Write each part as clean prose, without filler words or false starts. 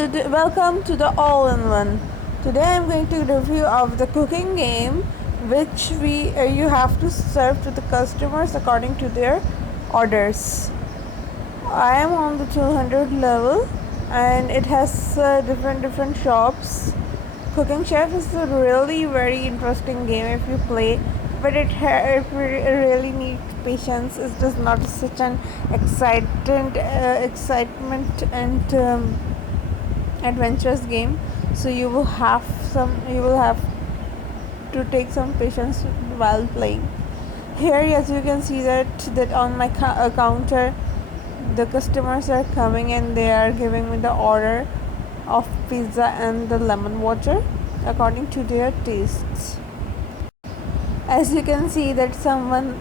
Welcome to the all-in-one. Today I'm going to review of the cooking game, which you have to serve to the customers according to their orders. I am on the 200 level, and it has different shops. Cooking Chef is a really very interesting game if you play, but it really needs patience. It does not such an excitement and adventurous game, so you will have to take some patience while playing. Here, as you can see that on my counter, the customers are coming and they are giving me the order of pizza and the lemon water according to their tastes. As you can see that someone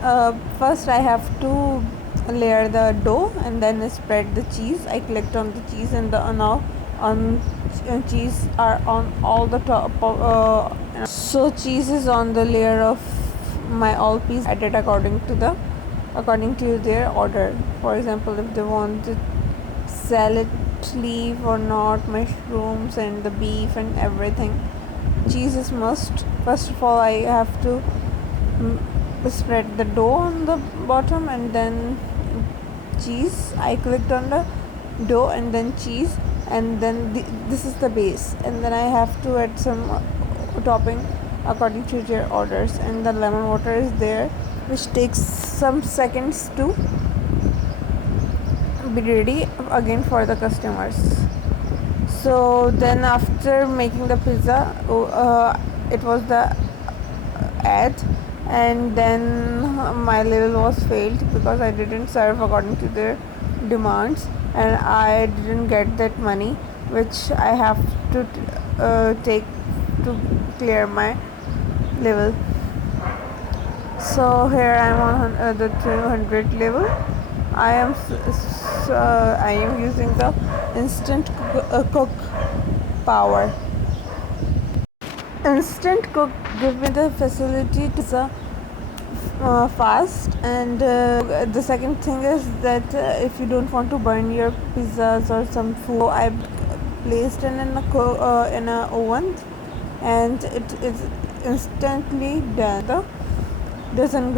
first I have to layer the dough and then spread the cheese. I clicked on the cheese, and now on cheese are on all the top so cheese is on the layer of my all piece added according to their order. For example, if they want the salad leaf or not, mushrooms and the beef and everything, cheese is must. First of all, I have to spread the dough on the bottom and then cheese. I clicked on the dough and then cheese, and then this is the base, and then I have to add some topping according to their orders, and the lemon water is there, which takes some seconds to be ready again for the customers. So then after making the pizza, it was the ad, and then my level was failed because I didn't serve according to their demands, and I didn't get that money which I have to take to clear my level. So here I am on the 200 level. I am using the instant cook power. Instant cook give me the facility to fast, and the second thing is that if you don't want to burn your pizzas or some food, I placed in a oven, and it is instantly done. Doesn't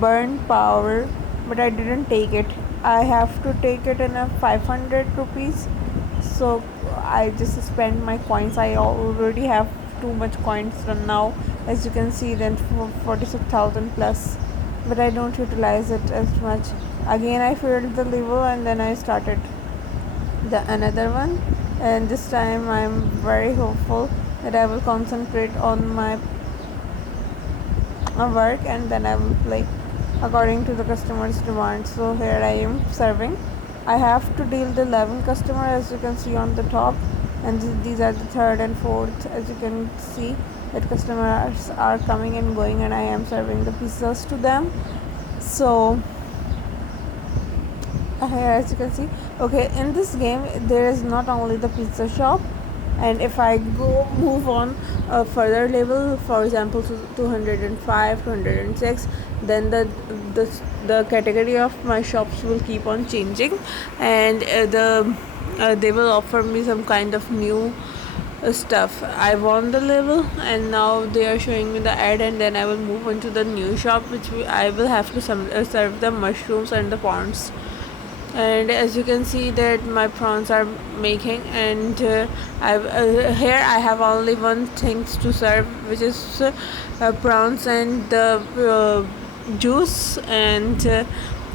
burn power, but I didn't take it. I have to take it in a 500 rupees, so I just spend my coins. I already have too much coins now, as you can see, then 46,000 plus, but I don't utilize it as much. Again I filled the level, and then I started the another one, and this time I'm very hopeful that I will concentrate on my work, and then I will play according to the customer's demand. So here I am serving. I have to deal the 11 customer, as you can see on the top, and these are the third and fourth. As you can see that customers are coming and going, and I am serving the pizzas to them. So here, as you can see, okay, in this game there is not only the pizza shop, and if I move on a further level, for example to 205, 206, then the category of my shops will keep on changing, and they will offer me some kind of new stuff. I won the level, and now they are showing me the ad, and then I will move on to the new shop, which I will have to serve the mushrooms and the prawns. And as you can see that my prawns are making, and here I have only one thing to serve, which is prawns and the juice, and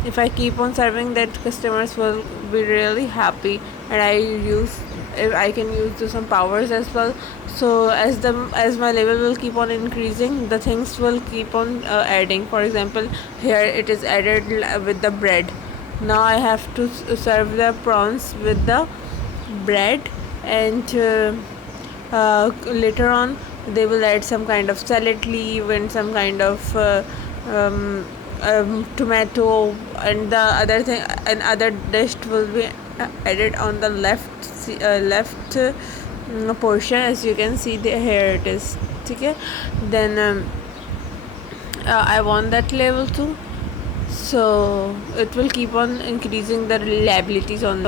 if I keep on serving that, customers will be really happy, and I can use some powers as well. So as my level will keep on increasing, the things will keep on adding. For example, here it is added with the bread. Now I have to serve the prawns with the bread, and later on they will add some kind of salad leaf and some kind of tomato, and the other thing, another dish will be added on the left portion. As you can see here it is. Okay, then I want that level too, so it will keep on increasing the reliabilities on